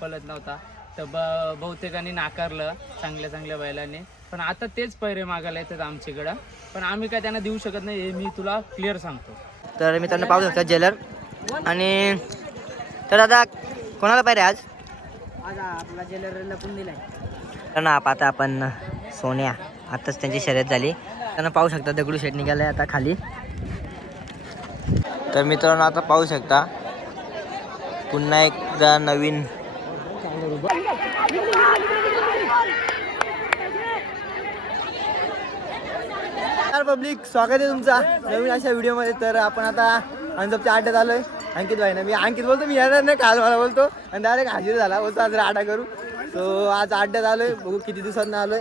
पळत नव्हता तर बहुतेकांनी नाकारलं चांगल्या चांगल्या बैलांनी. पण आता तेच पैरे मागायला येतात आमच्याकडं, पण आम्ही काय त्यांना देऊ शकत नाही हे मी तुला क्लिअर सांगतो. तर मित्रांनो पाहू शकता जेलर. आणि तर आता कोणाला पाहिजे आज? आज आपला जेलरला पण दिलाय. तर ना आता आपण सोन्या आताच त्यांची शर्यत झाली. त्यांना पाहू शकता दगडू शेट निघालाय आता खाली. तर मित्रांनो आता पाहू शकता पुन्हा एकदा नवीन पब्लिक स्वागत आहे तुमचा नवीन अशा व्हिडिओमध्ये. तर आपण आता अंजपच्या अड्ड्यात आलोय. अंकित भाई ना मी अंकित बोलतो, मी येणार नाही काल मला बोलतो आणि डायरेक्ट हाजीर झाला बोलतो आज आड्डा करू. सो आज अड्ड्यात आलोय, बघू किती दिवसात आलोय.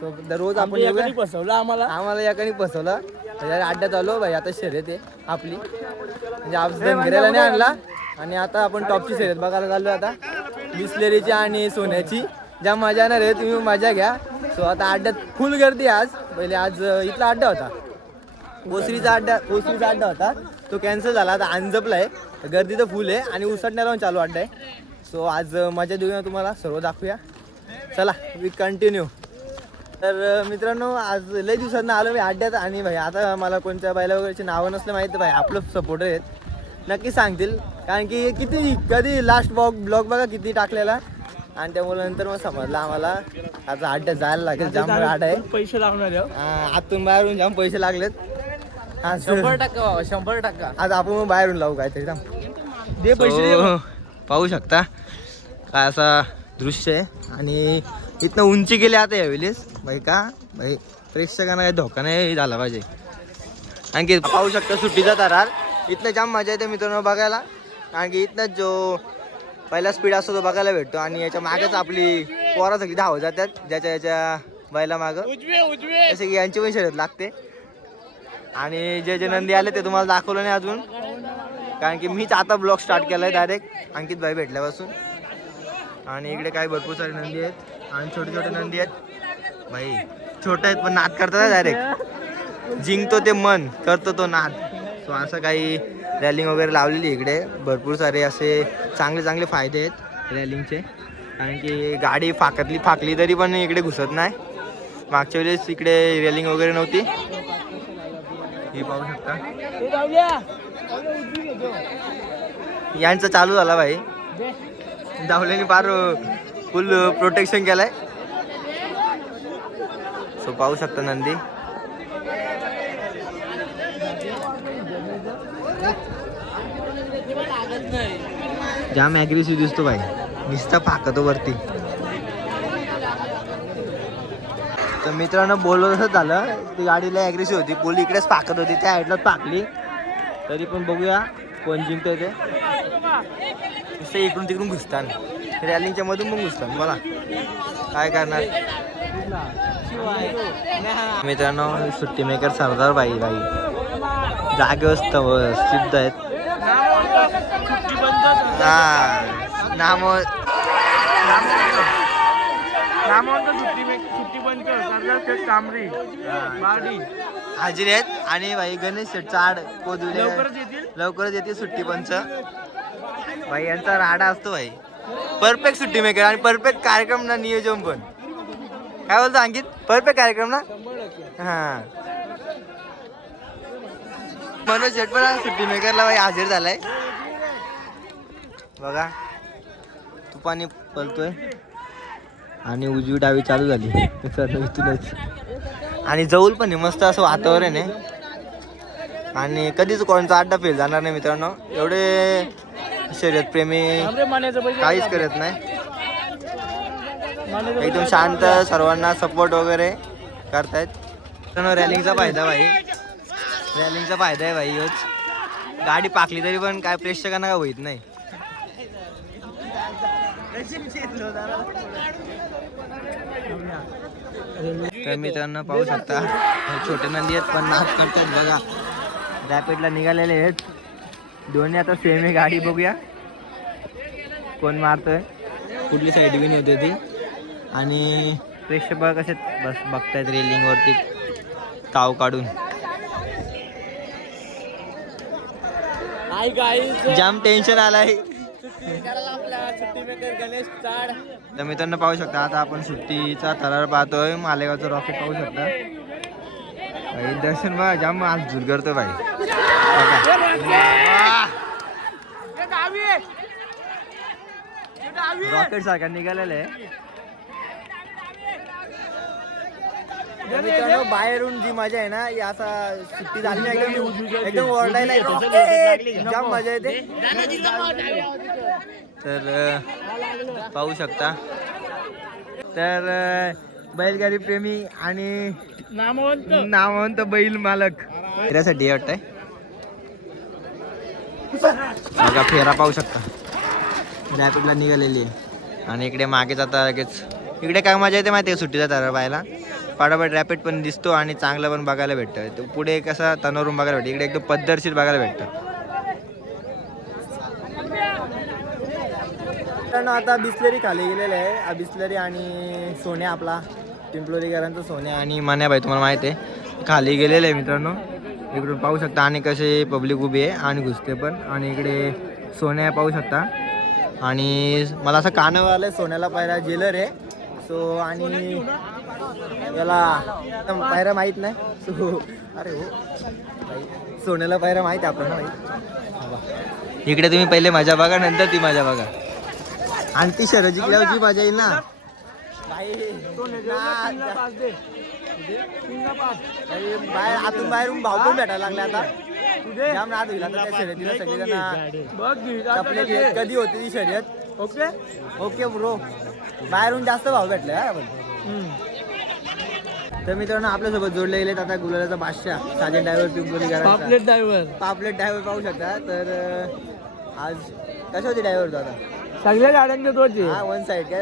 सो दररोज आपण फसवलं आम्हाला याकानी फसवलं. अड्ड्यात आलो भाई. आता शर्यत आहे आपली, म्हणजे आज गिरायला नाही आणला आणि आता आपण टॉपची शर्यत बघायला चाललो. आता बिस्लेरीची आणि सोन्याची ज्या मजा येणार आहे तुम्ही मजा घ्या. सो आता अड्ड्यात फुल गर्दी आज. पहिले आज इथला अड्डा होता, ओसरीचा अड्डा होता, तो कॅन्सल झाला. आता अंजपला आहे, गर्दी तर फुल आहे आणि उसटण्याला चालू अड्डा आहे. सो आज मजा देऊया, तुम्हाला सर्व दाखवूया. चला वी कंटिन्यू. तर मित्रांनो आज लय दिवसांना आलो मी अड्ड्यात. आणि भाई आता मला कोणत्या बैला वगैरेची नावं नसलं माहिती भाई, आपलं सपोर्टर आहेत नक्की सांगतील. कारण की कधी लास्ट ब्लॉग बघा किती टाकलेला. आणि त्यामुळे नंतर मग समजलं आम्हाला आता अड्ड्यात जायला लागेल. जाम अड्डा आहे, पैसे लागणार आतून बाहेरून जाम पैसे लागलेत. 100% 100%. आज आपण मग बाहेरून लावू काहीतरी जाम दे पैसे. पाहू शकता काय असा दृश्य आहे. आणि इथनं उंची गेली आता यावेळेस भाई. का भाई प्रेक्षकांना काही धोका नाही झाला पाहिजे. आणखी पाहू शकता सुट्टीचा तरार. इथलं जाम मजा येते मित्रांनो बघायला. कारण की इथनं जो पहिला स्पीड असतो तो बघायला भेटतो. आणि याच्या मागेच आपली पोरा सगळी धावत जातात ज्याच्या बैला मागं. जसे की यांची पण शर्यत लागते. आणि जे नंदी आले ते तुम्हाला दाखवलं नाही अजून, कारण की मीच आता ब्लॉग स्टार्ट केला आहे डायरेक्ट अंकित भाई भेटल्यापासून. आणि इकडे काही भरपूर सारे नंदी आहेत आणि छोटे छोटे नंदी आहेत भाई. छोटे आहेत पण नाद करतात डायरेक्ट. जिंकतो ते मन, करतो तो नाद. सो असं काही रॅलिंग वगैरे लावलेली इकडे. भरपूर सारे असे चांगले फायदे आहेत रॅलिंगचे. कारण की गाडी फाकली तरी पण इकडे घुसत नाही. मागच्या वेळेस इकडे रॅलिंग वगैरे नव्हती. हे पाहू शकता यांचं चालू झाला भाई. धावल्याने फार फुल प्रोटेक्शन केलंय. सो पाहू शकता नंदी. जाम ॲग्रेसिव्ह दिसतो भाई, नुसता फाकतो वरती. तर मित्रांनो बोललो तसंच झालं. ती गाडीला ॲग्रेसिव्ह होती, पोल इकडेच फाकत होती, त्या साईडलाच फाकली. तरी पण बघूया कोण जिंकतोय ते. नुसतं इकडून तिकडून घुसतात, रॅलिंगच्या मधून पण घुसतात. मला काय करणार. मित्रांनो सुट्टी मेकर सरदार भाई जागेवर सिद्ध आहेत. हाजीर आहेत. आणि भाई गणेश शेठचा आड लवकरच येतील सुट्टी पंच भाई. यांचा राडा असतो भाई. परफेक्ट सुट्टी मेकर आणि परफेक्ट कार्यक्रम ना, नियोजन पण. काय बोलतो अंकित, परफेक्ट कार्यक्रम ना. हा मनोज शेठ पण सुट्टी मेकरला भाई हाजीर झालाय बघा. तुपानी पळतोय आणि उजवी डावी चालू झाली इथूनच. आणि जवळ पण आहे, मस्त असं वातावरण आहे. आणि कधीच कोणता अड्डा फेल जाणार नाही मित्रांनो. एवढे शर्यत प्रेमी काहीच करत नाही. एकदम शांत, सर्वांना सपोर्ट वगैरे करतायत. रॅलिंगचा फायदा भाई, रॅलिंगचा फायदा आहे भाई ह्योच. गाडी पाकली तरी पण काय प्रेक्षकांना काय होत नाही. तर मित्रांनो पाहू शकता छोटे नंदी आहेत पण नाच करतात बघा. रॅपिडला निघालेले आहेत दोन्ही. आता सेम आहे गाडी. बघूया कोण मारतोय, कुठली साईड विन होते ती. आणि प्रेक्षक बघा कसे बस बघतायत रेलिंग वरती ताव काढून. जाम टेन्शन आलाय. गणेश चाड. तर मित्रांनो पाहू शकता आता आपण सुट्टीचा थरार पाहतोय. मालेगावचं रॉकेट पाहू शकता भाई. दर्शन बघा जाम आज झुल करतो भाई. रॉकेट सारखा निघालेला आहे. मित्रांनो बाहेरून जी मजा आहे ना, ही असा सुट्टी झाली ना एकदम ओरडायला येते. जाम मजा येते. तर पाहू शकता. तर बैलगाडी प्रेमी आणि नामवंत बैल मालक फेऱ्यासाठी वाटतंय बघा. फेरा पाहू शकता रॅपिडला निघालेली आहे. आणि इकडे मागे जाता लगेच. इकडे काय मजा येते माहिती आहे सुट्टीचा थरार पाहायला. पाडापाड रॅपिड पण दिसतो आणि चांगलं पण बघायला भेटतं. तो पुढे कसा तनवरून बघायला भेटतं. इकडे एकदम पद्धतशीर बघायला भेटतं. मित्रांनो आता बिस्लरी खाली गेलेलं आहे. बिस्लरी आणि सोन्या आपला पिंपलोरीकरांचा सोन्या आणि मान्याबाई तुम्हाला माहिती आहे खाली गेलेलं आहे मित्रांनो. इकडून पाहू शकता आणि कसे पब्लिक उभी आहे आणि घुसते पण. आणि इकडे सोन्या पाहू शकता. आणि मला असं कानावर आलं सोन्याला पायरा जेलर आहे. सो आणि याला पायरा माहीत नाही. सो अरे हो सोन्याला पायरा माहीत आहे आपल्याला माहीत. इकडे तुम्ही पहिले मजा बघा नंतर ती मजा बघा. आणि ती शरद जिंकल्यावर जी मजा येईल ना बाहेर आतून बाहेरून भाव पण भेटायला लागले आता. जाम नाद होईल आता त्या शर्यतीला. सगळेजण कधी होती ती शर्यत. Okay okay bro. बाहेरून जास्त भाव भेटले आपण. तर मित्रांनो आपल्यासोबत जोडले गेलेत आता गुलाबाचा बादशाह साजन ड्रायव्हर पिंपलोरीकरांचा पापलेट ड्रायव्हर पाहू शकता. तर आज कशा होती ड्रायव्हर तो आता सगळ्या गाड्यांचे तोच हा वन साईड काय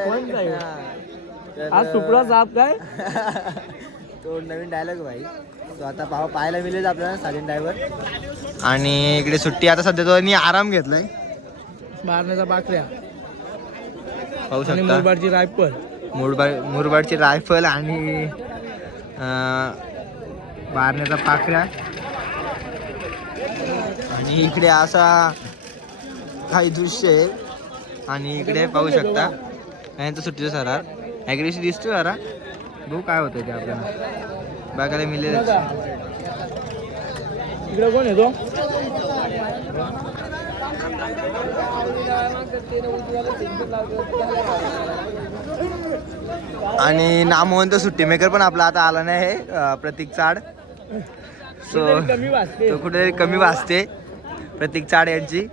आज सुपरा साहेब काय तो नवीन डायलॉग भाई. तो आता पाहायला मिळेल आपल्याला साजन ड्रायव्हर. आणि इकडे सुट्टी आता सध्या तो आराम घेतलाय. मारण्याचा बाकऱ्या पाहू शकता मुरबाडची रायफल मुरबाडची रायफल आणि मारण्याचा पाखऱ्या. आणि इकडे असा काही दृश्य आहे. आणि इकडे पाहू शकता यांचं सुट्टीचं थरार ॲग्रेसिव्ह दिसतोय जरा. बघू काय होतं ते आपल्याला बघायला मिळेल. इकडे कोण येतो आणि नामवंत सुट्टी मेकर पण आपला आता आला नाही प्रतीक चाड. सो तो कुठेतरी कमी वाजते प्रतीक चाड यांची.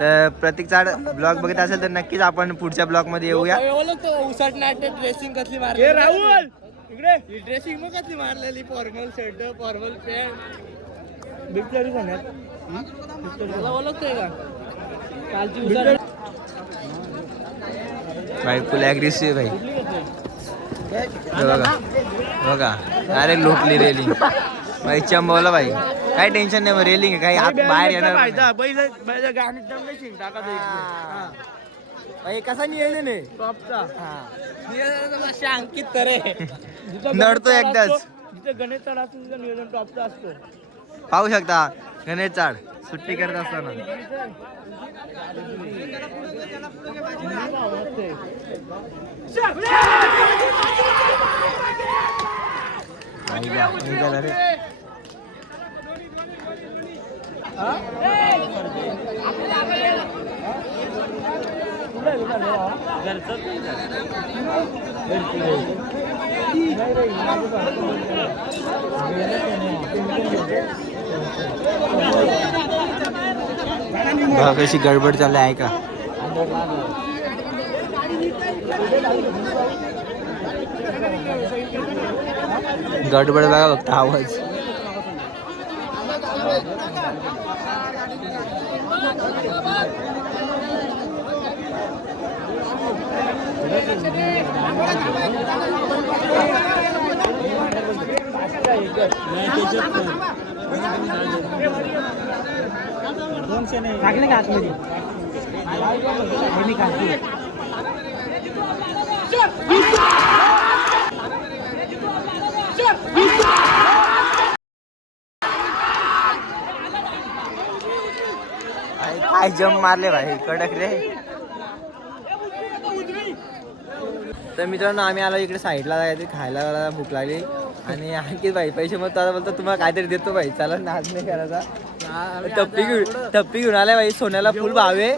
तर प्रतीक चाड ब्लॉग बघत असेल तर नक्कीच आपण पुढच्या ब्लॉग मध्ये येऊया. ड्रेसिंग कसली मारली राहुल इकडे ड्रेसिंग मग कसली मारलेली. Formal shirt formal pant Bisleri सोन्यात ओळखतोय का कालची भाई फुल ॲग्रेसिव्ह भाई. बघा बघा अरे लोटली रेलिंग भाई. चंबवला भाई. काही टेन्शन नाही. रेलिंग आहे काही आत बाहेर येणार कसा नियोजन आहे टॉपचा अंकित करे नडतो एकदाच. जिथे गणेश चढ असतो तिथं नियोजन टॉपचा असतो. पाहू शकता गणेश चाड सुट्टी करत असताना. निघाला रे. कशी गडबड चालली आहे का. गडबड बघा फक्त आवाज. टाकले का आतमध्ये काय जम मारले भाई कडक रे. तर मित्रांनो आम्ही आलो इकडे साईडला जायचं खायला भूक लागली आणि आणखी भाई पैसे मग आता बोलतो तुम्हाला काहीतरी देतो भाई चला नाच नाही करायचा. टप्पी घेऊन आलाय भाई सोन्याला फुल भावे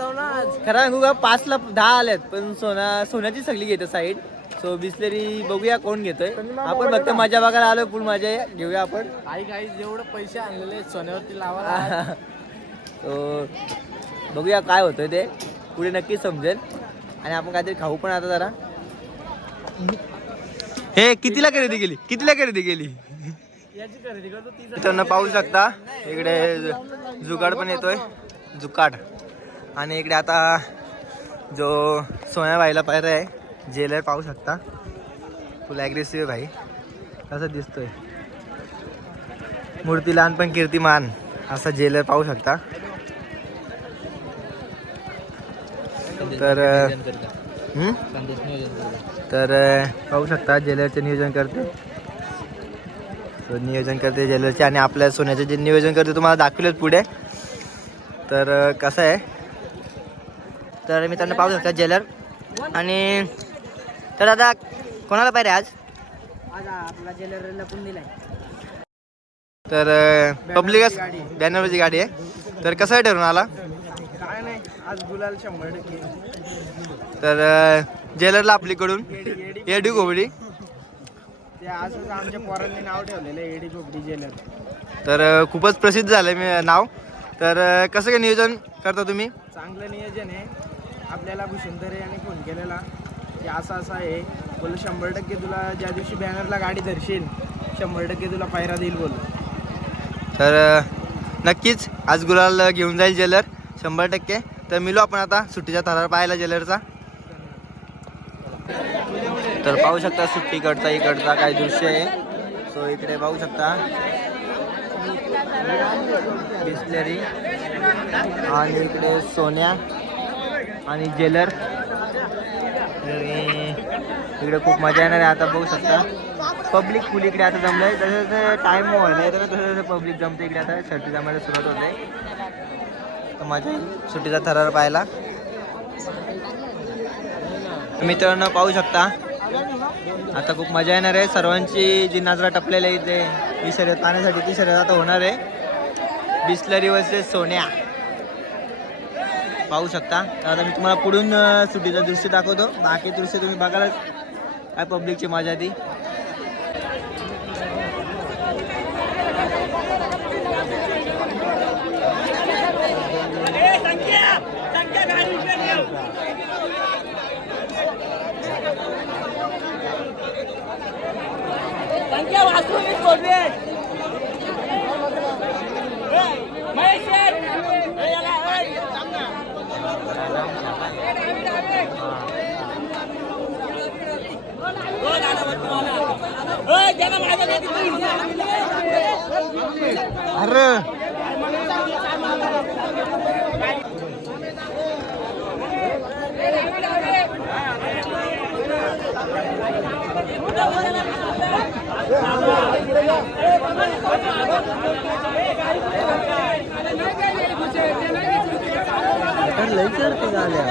खरं सांगू का 5ला 10 आल्यात पण सोन्याची सगळी घेते साईड. सो बिस्लेरी बघूया कोण घेतोय. आपण फक्त मजा बघायला आलोय फुल मजा घेऊया आपण. काही जेवढं पैसे आणलेले सोन्यावरती लावा. तो बघूया काय होतंय ते पुढे नक्की समजेल. आणि आपण काहीतरी खाऊ पण आता जरा. हे कितीला खरेदी केली याची खरेदी करतो ती मित्रांनो पाहू शकता इकडे जुगाड पण येतोय जुकाड. आणि इकडे आता जो सोन्याबाईला पायरा आहे जेलर पाहू शकता फुल ॲग्रेसिव्ह आहे भाई असं दिसतोय. मूर्ती लहान पण कीर्तिमान असा जेलर पाहू शकता. तर पाहू शकता जेलरचे नियोजन करते जेलरचे आणि आपल्या सोन्याचे जे नियोजन करते तुम्हाला दाखवलेच पुढे. तर कसं आहे तर मित्रांनो पाहू शकता जेलर. आणि तर आता कोणाला पाहिजे आज आपला जेलर लपून दिलाय. तर पब्लिकच बॅनरवरची गाडी आहे. तर कसं आहे ठरवून आला काय नाही आज गुलाल 100%. तर जेलरला आपलीकडून एडी घोबडी ते असंच आमच्या पोरांनी नाव ठेवलेलं एडी घोबडी जेलर. तर खूपच प्रसिद्ध झालं मी नाव. तर कसं काय नियोजन करता तुम्ही. चांगलं नियोजन आहे. आपल्याला भूषणधरे यांनी फोन केलेला की असं आहे बोल 100% तुला ज्या दिवशी बॅनरला गाडी धरशील 100% तुला पायरा देईल बोल. तर नक्कीच आज गुलाल घेऊन जाईल जेलर 100%. तर मिळू आपण आता सुट्टीच्या थरार पाहायला जेलरचा. तर पाहू शकता सुट्टीकडचा इकडचा काय दृश्य आहे. सो इकडे पाहू शकता बिस्लेरी आणि इकडे सोन्या आणि जेलर. इकडे खूप मजा येणार आहे. आता बघू शकता पब्लिक फुल इकडे आता जमलंय. जसं जसं टाईम व्हायला तर तसं तसं पब्लिक जमते इकडे. आता शर्टी जमायला सुरुवात होते. तर माझ्या सुट्टीचा थरार पाहायला मित्रांनो पाहू शकता आता खूप मजा येणार आहे. सर्वांची जी नजरा टपलेली आहे इथे ही शर्यत पाहण्यासाठी ती शर्यत आता होणार आहे. बिस्लरी वर्सेस सोन्या पाहू शकता. तर आता मी तुम्हाला पुढून सुट्टीचं दृश्य दाखवतो. बाकी दृश्य तुम्ही बघायलाच काय पब्लिकची मजा ती. अरे लई चढती झाल्या.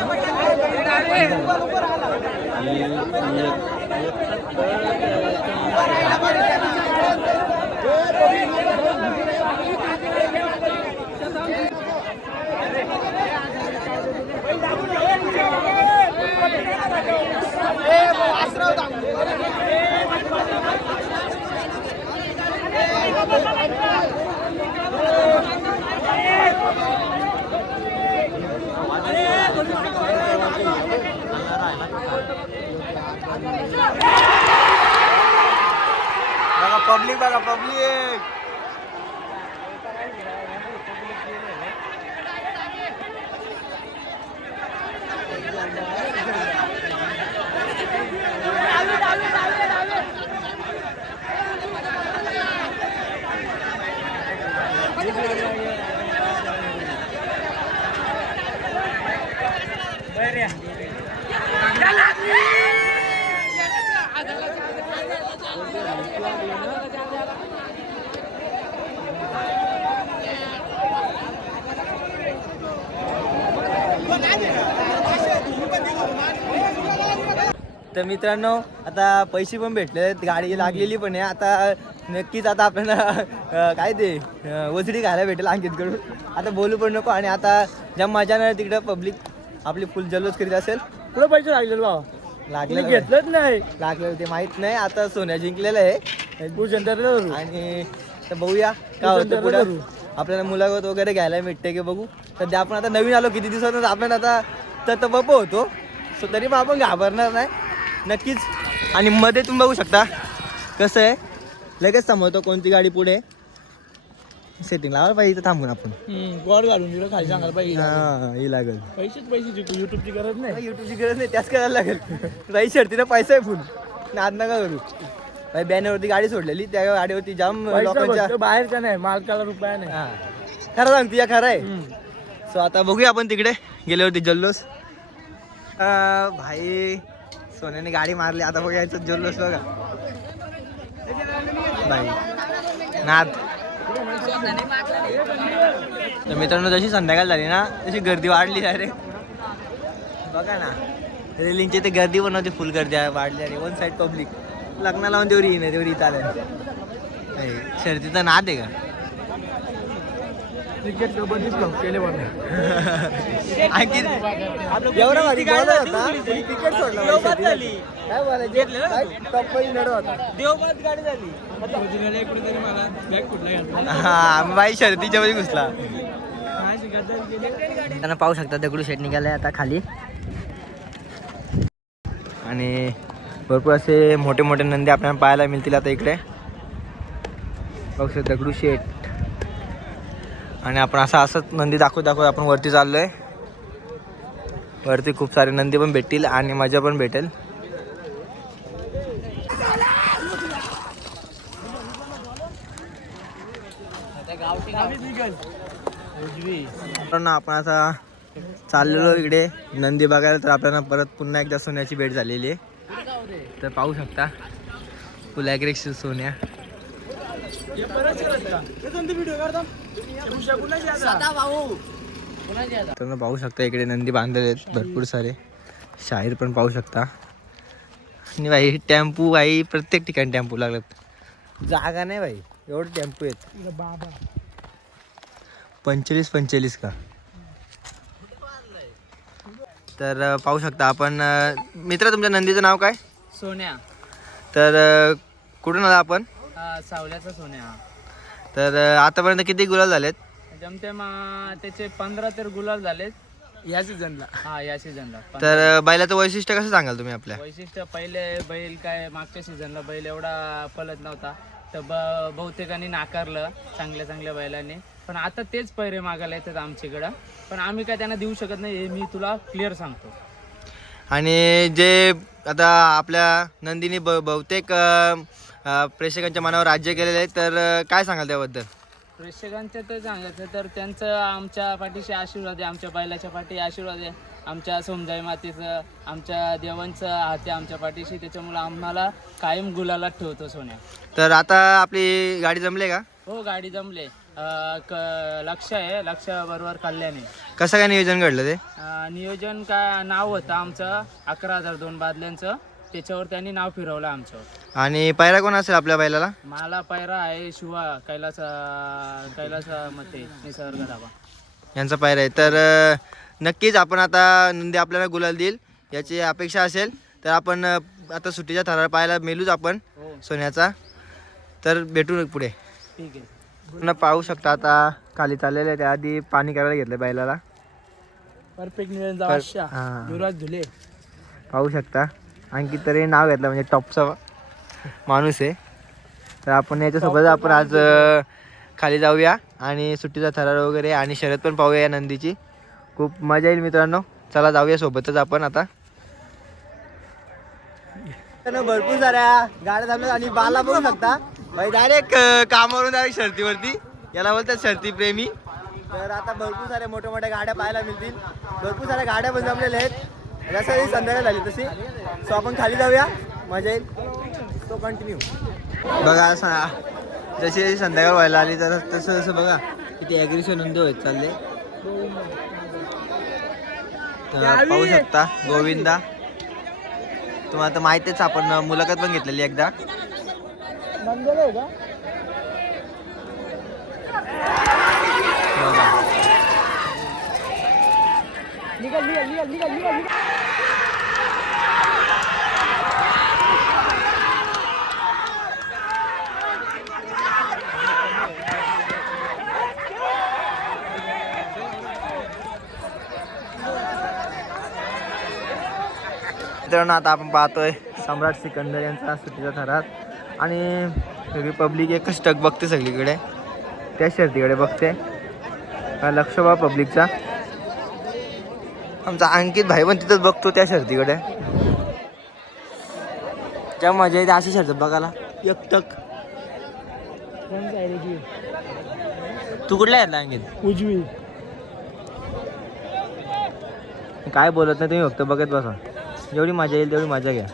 बघा पब्लिक तर मित्रांनो आता पैसे पण भेटले, गाडी लागलेली पण आहे. आता नक्कीच आता आपल्याला काय ते वजडी खायला भेटेल अंकितकडून. आता बोलू पण नको. आणि आता ज्या मजा नाही तिकडं पब्लिक आपली फुल जल्लोष करीत असेल. तुला पैसे लागलेले भावा लागले घेतलंच नाही. लागले ते माहित नाही. आता सोन्या जिंकलेलं आहे तू जनरला धरू. आणि तर बघूया काय होतं पुढं. आपल्याला मुलाखत वगैरे घ्यायला भेटते की बघू. सध्या आपण आता नवीन आलो किती दिवसातच आपण आता तर बप होतो. सो तरी पण आपण घाबरणार नाही नक्कीच. आणि मध्ये तुम्ही बघू शकता कसं आहे, लगेच समजतो कोणती गाडी पुढे. सेटिंग लावायला पाहिजे इथं थांबून आपण. गोड घालून दिलं खाली सांगायला पाहिजे. हां ही लागेल. पैसे जिंकू, युट्यूबची गरज नाही. युट्यूबची गरज नाही, त्याच करायला लागेल. राई शर्तीला पैसा आहे फुल. नाद नका करू. भाई बॅनरवरती गाडी सोडलेली, त्या गाडीवरती जाम लोकांच्या बाहेरचा नाही, मालकाला रुपया नाही. हां खरं सांगते या खरं आहे. सो आता बघूया आपण तिकडे गेल्यावरती जल्लोष. भाई सोन्याने गाडी मारली. आता बघायचं जल्लोष बघा भाई नाद. तर मित्रांनो जशी संध्याकाळ झाली ना तशी गर्दी वाढली अरे बघा ना. रेलिंगची ते गर्दी पण नव्हती, फुल गर्दी वाढली. आणि वन साईड पब्लिक लग्नाला लावून तेवढी नाही तेवढी इथं आल्या. शर्तीचा नाद आहे का? क्रिकेट कबड्डीच केले बघा. आणखी एवढा भारी बॉलर होता, कोणी क्रिकेट सोडला काय बोलायचं. हा बाई शर्तीच्या मध्ये घुसला. त्यांना पाहू शकता दगडू शेट निघालाय आता खाली. आणि भरपूर असे मोठे मोठे नंदी आपल्याला पाहायला मिळतील आता इकडे. बघू शकता दगडू शेट. आणि आपण असंच नंदी दाखवत आपण वरती चाललोय. वरती खूप सारे नंदी पण भेटतील आणि मजा पण भेटेल. आपण आता चाललेलो इकडे नंदी बघायला. तर आपल्याला परत पुन्हा एकदा सोन्याची भेट झालेली आहे. तर पाहू शकता फुल ॲग्रेसिव्ह सोन्या. तर पाहू शकता इकडे नंदी बांधलेले आहेत भरपूर सारे. शाहीर पण पाहू शकता. आणि भाई टेम्पू भाई प्रत्येक ठिकाणी टेम्पू लागतात. जागा नाही भाई एवढे टेम्पू आहेत. 45 का. तर पाहू शकता आपण. मित्र तुमच्या नंदीचं नाव काय? सोन्या. तर कुठून आला आपण? सावल्याचा सोन्या. तर आतापर्यंत किती गुलाल झालेत? जमते त्याचे 15 तर गुलाल झालेत या सीझनला. हा या सीझनला. तर बैलाचं वैशिष्ट्य कसं सांगाल तुम्ही आपल्या? वैशिष्ट्य पहिले बैल काय मागच्या सीझनला बैल एवढा पलत नव्हता, तर बहुतेकांनी नाकारलं चांगल्या चांगल्या बैलांनी. पण आता तेच पैरे मागायला येतात आमच्याकडं. पण आम्ही काय त्यांना देऊ शकत नाही, हे मी तुला क्लिअर सांगतो. आणि जे आता आपल्या नंदीने बहुतेक प्रेक्षकांच्या मनावर राज्य केलेलं आहे, तर काय सांगाल त्याबद्दल? प्रेक्षकांचं ते सांगायचं तर त्यांचं आमच्या पाठीशी आशीर्वाद आहे, आमच्या बैलाच्या पाठी आशीर्वाद आहे, आमच्या सोमजाई मातेचं, आमच्या देवांचं हाते आमच्या पाठीशी. त्याच्यामुळे आम्हाला कायम गुलालात ठेवतो सोन्या. तर आता आपली गाडी जमले का? हो गाडी जमले. लक्ष आहे, लक्ष बरोबर कल्याणे. कसं काय नियोजन घडलं ते? नियोजन काय नाव होतं आमचं 11,002 बादल्यांचं, त्याच्यावर त्यांनी नाव फिरवलं आमच्यावर. आणि पायरा कोण असेल आपल्या बैलाला? मला पायरा आहे शिवा कैलास मते निसर्ग धाबा यांचा पायरा आहे. तर नक्कीच आपण आता नंदी आपल्याला गुलाल देईल याची अपेक्षा असेल. तर आपण आता सुट्टीच्या थरार पाहायला मिळूच आपण सोन्याचा. तर भेटू पुढे. ठीक आहे. पुन्हा पाहू शकता आता खाली चाललेलं आहे. त्याआधी पाणी करायला घेतलं बैलाला. परफेक्ट नियोजन. हां युवराज धुले पाहू शकता. आणखी तरी नाव घेतलं म्हणजे टॉपचा माणूस आहे. तर आपण याच्यासोबत आपण आज खाली जाऊया आणि सुट्टीचा थरार वगैरे आणि शर्यत पण पाहूया या नंदीची. खूप मजा येईल मित्रांनो. चला जाऊया सोबतच आपण आता. भरपूर साऱ्या गाड्या थांबल्या आणि बाला बघू शकता भाई डायरेक्ट कामावरून डायरेक्ट शर्तीवरती. याला बोलतात शर्ती प्रेमी. तर आता भरपूर साऱ्या मोठ्या मोठ्या गाड्या पाहायला मिळतील. भरपूर साऱ्या गाड्या पण जमलेल्या आहेत. जसं संध्याकाळ झाली तशी. सो आपण खाली जाऊया, मजा येईल. तो कंटिन्यू बघा. जशी संध्याकाळ व्हायला आली तर तसं तसं बघा किती ॲग्रेसिव्ह नंदी होत चालले. तर पाहू शकता गोविंदा तुम्हाला तर माहितीच, आपण मुलाखत पण घेतलेली एकदा. नंदेला आहे का? निघाल निघाल निघाल निघाल निघाल निघाल. मित्रांनो आता आपण पाहतोय सम्राट सिकंदर यांचा सुट्टीचा थरार आणि सगळी पब्लिक एकच टक बघते सगळीकडे, त्या शर्तीकडे बघते. लक्षोबा पब्लिकचा. आमचा अंकित भाई पण तिथंच बघतो त्या शर्तीकडे. ज्या मजा येते अशी शर्त बघायला एकटक. कोण जायची? तू कुठला येतला अंकित? उजवी. काय बोलत नाही तुम्ही, फक्त बघत बसा. जेवढी मजा येईल तेवढी मजा घ्या.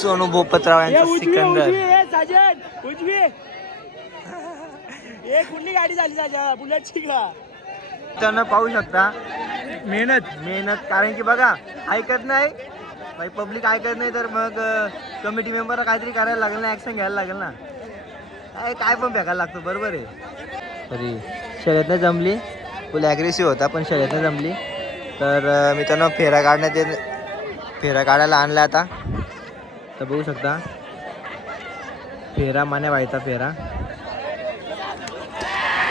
सोनू भोपतराव यांचा सिकंदर. साजन उजवी. ए कुठली गाडी झाली साजा? बुलेटची का? त्यांना पाहू शकता मेहनत. कारण की बघा ऐकत नाही भाई, पब्लिक ऐकत नाही तर मग कमिटी मेंबरला काहीतरी करायला लागेल ना, ॲक्शन घ्यायला लागेल ना. काय पण फेकायला लागतो. बरोबर आहे. तरी शर्यत नाही जमली, फुल ॲग्रेसिव्ह होता पण शर्यत नाही जमली. तर मित्रांनो फेरा काढायला आणला आता. तर बघू शकता फेरा माने व्हायचा फेरा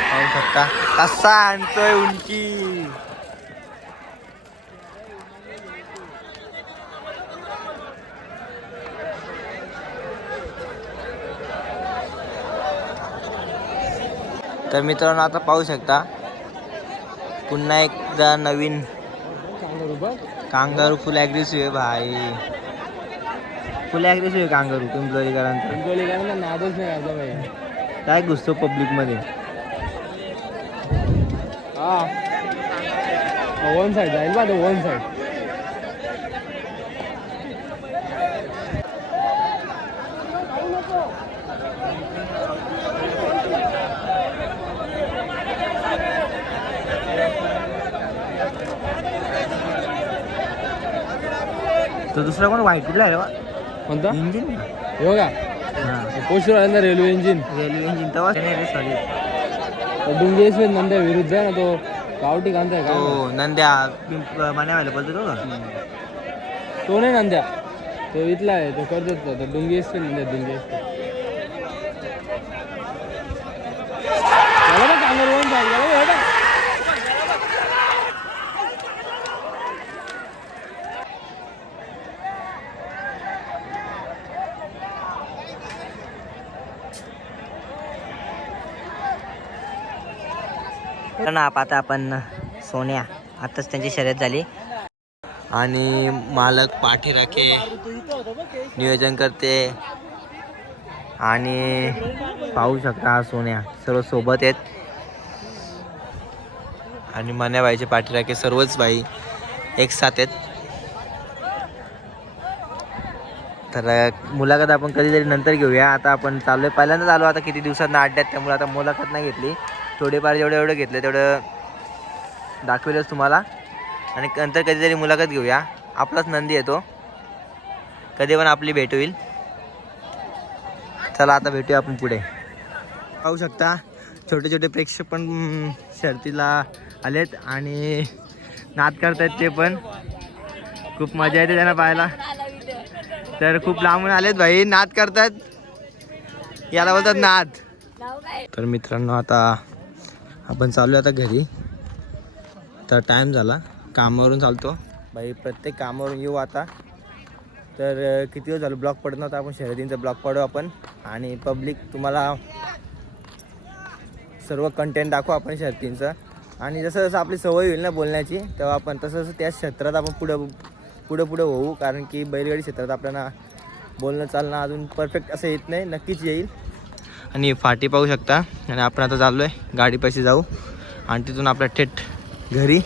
पाहू शकता कसा आणतोय उंची. तर मित्रांनो आता पाहू शकता पुन्हा एकदा नवीन कांगारू. फुल ॲग्रेसिव्ह आहे भाई, फुल ॲग्रेसिव्ह आहे कांगारू. पिंपलोलीकरांचा नादच नाही आता भाई. काय घुसतो पब्लिक मध्ये. हा वन साईड जाईल बा, वन साईड. तो दुसरा कोण व्हाईट कुठला आहे बा? कोणता? इंजिन. हो का? हां पोस्टर आहे ना, रेल्वे इंजिन. रेल्वे इंजिन तेव्हा सॉरी. डुंगेश नंद्या विरुद्ध आहे ना, तो गावठी कांदा आहे का? तो नंद्या मान्यावायला बोलतो तो का? तो नाही नंद्या, तो इथला आहे, तो करतो तो डुंगेश नंद्या. डुंगेश कांदा वन साईड गेला. आता आपण सोन्या आताच त्यांची शर्यत झाली आणि मालक पाठीराखे नियोजन करते आणि पाहू शकता हा सोन्या सर्व सोबत आहेत आणि मन्याबाईचे पाठीराखे सर्वच बाई एक साथ आहेत. तर मुलाखत आपण कधीतरी नंतर घेऊया. आता आपण चालू आहे, पहिल्यांदाच आलो आता किती दिवसांना अड्ड्यात, त्यामुळे आता मुलाखत नाही घेतली. थोडेफार जेवढं घेतलं तेवढं दाखवेलच तुम्हाला आणि नंतर कधीतरी मुलाखत घेऊया. आपलाच नंदी येतो, कधी पण आपली भेट होईल. चला आता भेटूया आपण पुढे. पाहू शकता छोटे छोटे प्रेक्षक पण शर्तीला आलेत आणि नाद करतायत. ते पण खूप मजा येते त्यांना पाहायला. तर खूप लांबून आलेत भाई, नाद करतात, याला बोलतात नाद. तर मित्रांनो आता आपण चालू आता घरी. तर टाईम झाला, कामावरून चालतो भाई, प्रत्येक कामावरून येऊ आता. तर किती दिवस झालं ब्लॉग पडत नव्हता, आपण शर्यतींचा ब्लॉग पडू आपण आणि पब्लिक तुम्हाला सर्व कंटेंट दाखवू आपण शर्यतींचं. आणि जसं जसं आपली सवय होईल ना बोलण्याची, तेव्हा आपण तसं तसं त्या क्षेत्रात आपण पुढं होऊ. कारण की बैलगाडी क्षेत्रात आपल्याला बोलणं चालणं अजून परफेक्ट असं येत नाही, नक्कीच येईल. आणि फाटी पाहू शकता आणि आपण आता चाललो आहे गाडीपाशी जाऊ आणि तिथून आपल्या थेट घरी.